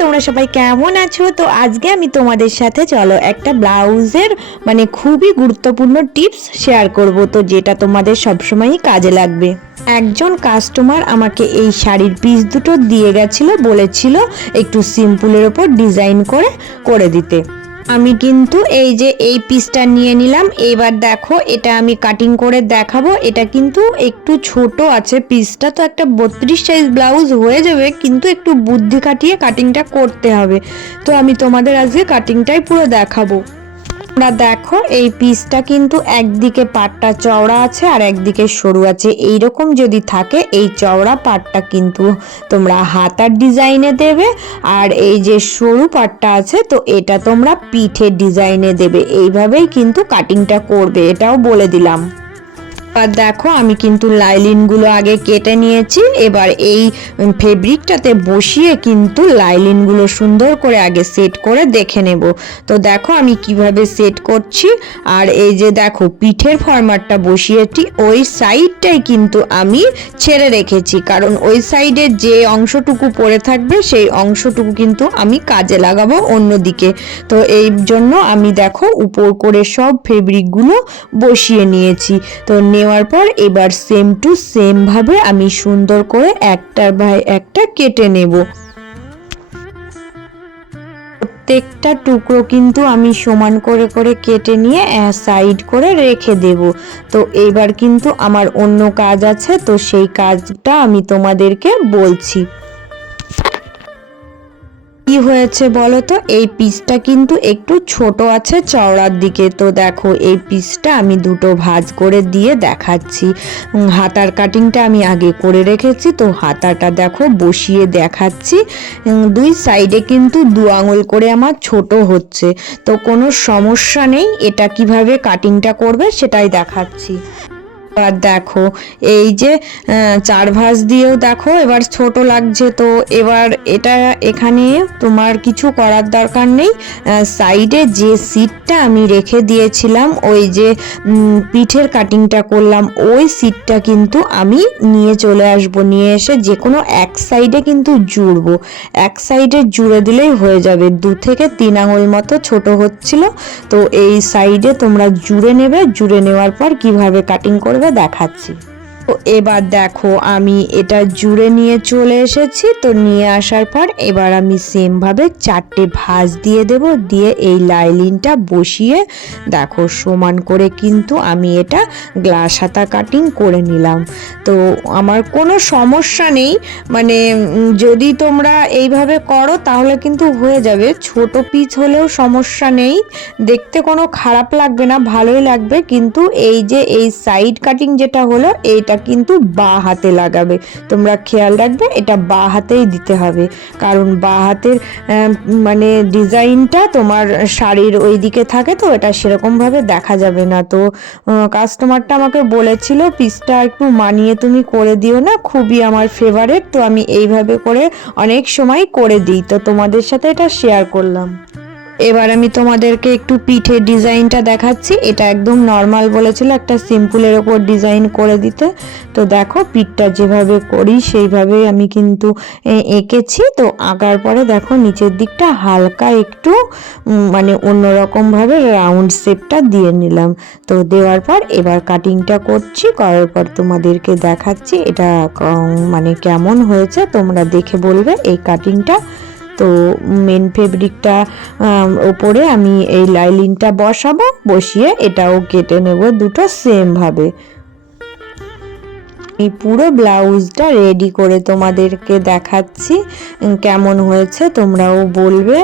তোমরা সবাই কেমন আছো? তো আজকে আমি তোমাদের সাথে চলো একটা ব্লাউজের খুবই গুরুত্বপূর্ণ টিপস শেয়ার করব, তো যেটা তোমাদের সবসময়ই কাজে লাগবে। একজন কাস্টমার আমাকে এই শাড়ির পিস দুটো দিয়ে গেছিল, বলেছিল একটু সিম্পলের ওপর ডিজাইন করে দিতে। আমি কিন্তু এই যে এই পিসটা নিয়ে নিলাম। এবার দেখো, এটা আমি কাটিং করে দেখাবো। এটা কিন্তু একটু ছোট আছে পিসটা, তো একটা 32 সাইজ ব্লাউজ হয়ে যাবে, কিন্তু একটু বুদ্ধি খাটিয়ে কাটিংটা করতে হবে। তো আমি তোমাদের আজকে কাটিংটাই পুরো দেখাবো। তোমরা দেখো, এই পিসটা কিন্তু একদিকে পাটটা চওড়া আছে আর একদিকে সরু আছে। এইরকম যদি থাকে, এই চওড়া পাটটা কিন্তু তোমরা হাতার ডিজাইনে দেবে, আর এই যে সরু পাটটা আছে তো এটা তোমরা পিঠের ডিজাইনে দেবে। এইভাবেই কিন্তু কাটিংটা করবে, এটাও বলে দিলাম। আর দেখো, আমি কিন্তু লাইলিনগুলো আগে কেটে নিয়েছি। এবার এই ফেব্রিকটাতে বসিয়ে কিন্তু লাইলিনগুলো সুন্দর করে আগে সেট করে দেখে নেব। তো দেখো আমি কিভাবে সেট করছি। আর এই যে দেখো, পিঠের ফরম্যাটটা বসিয়েছি, ওই সাইডটাই কিন্তু আমি ছেড়ে রেখেছি, কারণ ওই সাইডে যে অংশটুকু পড়ে থাকবে সেই অংশটুকু কিন্তু আমি কাজে লাগাবো অন্যদিকে। তো এই জন্য আমি দেখো উপর করে সব ফেব্রিকগুলো বসিয়ে নিয়েছি। তো নেওয়ার পর এবার সেম টু সেম ভাবে আমি সুন্দর করে একটার বাই একটা কেটে নেব। প্রত্যেকটা টুকরো কিন্তু আমি সমান করে করে কেটে নিয়ে সাইড করে রেখে দেব। তো এবার কিন্তু আমার অন্য কাজ আছে, তো সেই কাজটা আমি তোমাদেরকে বলছি। কি হয়েছে বলো তো, এই পিসটা কিন্তু একটু ছোট আছে চওড়ার দিকে। তো দেখো, এই পিসটা আমি দুটো ভাঁজ করে দিয়ে দেখাচ্ছি। হাতার কাটিংটা আমি আগে করে রেখেছি, তো হাতাটা দেখো বসিয়ে দেখাচ্ছি। দুই সাইডে কিন্তু 2 আঙুল করে আমার ছোট হচ্ছে, তো কোনো সমস্যা নেই। এটা কিভাবে কাটিংটা করবে সেটাই দেখাচ্ছি। আর দেখো, এই যে 4 ভাঁজ দিয়েও দেখো এবার ছোট লাগছে। তো এবার এটা এখানে তোমার কিছু করার দরকার নেই। সাইডে যে সিটটা আমি রেখে দিয়েছিলাম, ওই যে পিঠের কাটিংটা করলাম, ওই সিটটা কিন্তু আমি নিয়ে চলে আসব। নিয়ে এসে যে কোনো এক সাইডে কিন্তু জুড়বো। এক সাইডে জুড়ে দিলেই হয়ে যাবে। 2 থেকে 3 আঙুল মতো ছোট হচ্ছিল, তো এই সাইডে তোমরা জুড়ে নেবে। জুড়ে নেওয়ার পর কিভাবে কাটিং করবে দেখাচ্ছি। তো এবার দেখো, আমি এটা জুড়ে নিয়ে চলে এসেছি। তো নিয়ে আসার পর এবার আমি সেম ভাবে 4টে ভাঁজ দিয়ে দেব। দিয়ে এই লাইলিনটা বসিয়ে দেখো সমান করে কিন্তু আমি এটা গ্লাস হাতা কাটিং করে নিলাম। তো আমার কোনো সমস্যা নেই, যদি তোমরা এইভাবে করো তাহলে কিন্তু হয়ে যাবে। ছোট পিস হলেও সমস্যা নেই, দেখতে কোনো খারাপ লাগবে না, ভালোই লাগবে। কিন্তু এই যে এই সাইড কাটিং যেটা হলো, এইটা কিন্তু বাঁ হাতে লাগাবে। তোমরা খেয়াল রাখবে, এটা বাঁ হাতেই দিতে হবে, কারণ বাঁ হাতের ডিজাইনটা তোমার শাড়ির ওই দিকে থাকে, তো এটা সেরকম ভাবে দেখা যাবে না। তো কাস্টমারটা আমাকে বলেছিল পিসটা একটু মানিয়ে তুমি করে দিও না, খুবই আমার ফেভারিট। তো আমি এইভাবে করে অনেক সময় করে দিই, তো তোমাদের সাথে এটা শেয়ার করলাম। এবার আমি তোমাদেরকে একটু পিঠের ডিজাইনটা দেখাচ্ছি। এটা একদম নর্মাল বলেছিল একটা সিম্পলের ওপর ডিজাইন করে দিতে। তো দেখো, পিঠটা যেভাবে করি সেইভাবেই আমি কিন্তু এঁকেছি। তো আঁকার পরে দেখো নিচের দিকটা হালকা একটু অন্যরকম ভাবে রাউন্ড শেপটা দিয়ে নিলাম। তো দেওয়ার পর এবার কাটিংটা করছি। করার পর তোমাদেরকে দেখাচ্ছি এটা কেমন হয়েছে, তোমরা দেখে বলবে এই কাটিংটা। তো মেন ফেব্রিকটা ওপরে আমি এই লাইলিনটা বসাবো, বসিয়ে এটাও কেটে নেব দুটো সেম ভাবে। এই পুরো ব্লাউজটা রেডি করে তোমাদেরকে দেখাচ্ছি কেমন হয়েছে, তোমরাও বলবে।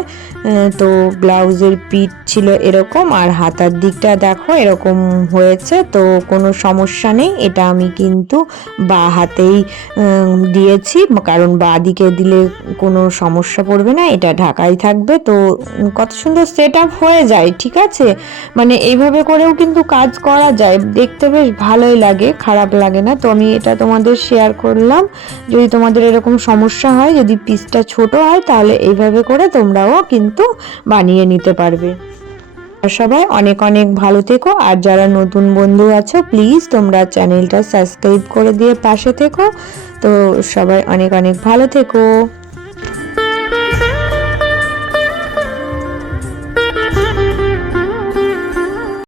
তো ব্লাউজের পিঠ ছিল এরকম, আর হাতার দিকটা দেখো এরকম হয়েছে। তো কোনো সমস্যা নেই, এটা আমি কিন্তু বাঁ হাতেই দিয়েছি, কারণ বাঁ দিকে দিলে কোনো সমস্যা পড়বে না, এটা ঢাকাই থাকবে। তো কত সুন্দর সেট আপ হয়ে যায়, ঠিক আছে। এইভাবে করেও কিন্তু কাজ করা যায়, দেখতে বেশ ভালোই লাগে, খারাপ লাগে না। তো আমি এটা তোমাদের শেয়ার করলাম। যদি তোমাদের এরকম সমস্যা হয়, যদি পিসটা ছোট হয়, তাহলে এইভাবে করে তোমরাও কিন্তু বানিয়ে নিতে পারবে। সবাই অনেক অনেক ভালো থেকো। আর যারা নতুন বন্ধু আছো, প্লিজ তোমরা চ্যানেলটা সাবস্ক্রাইব করে দিয়ে পাশে থেকো। তো সবাই অনেক অনেক ভালো থেকো।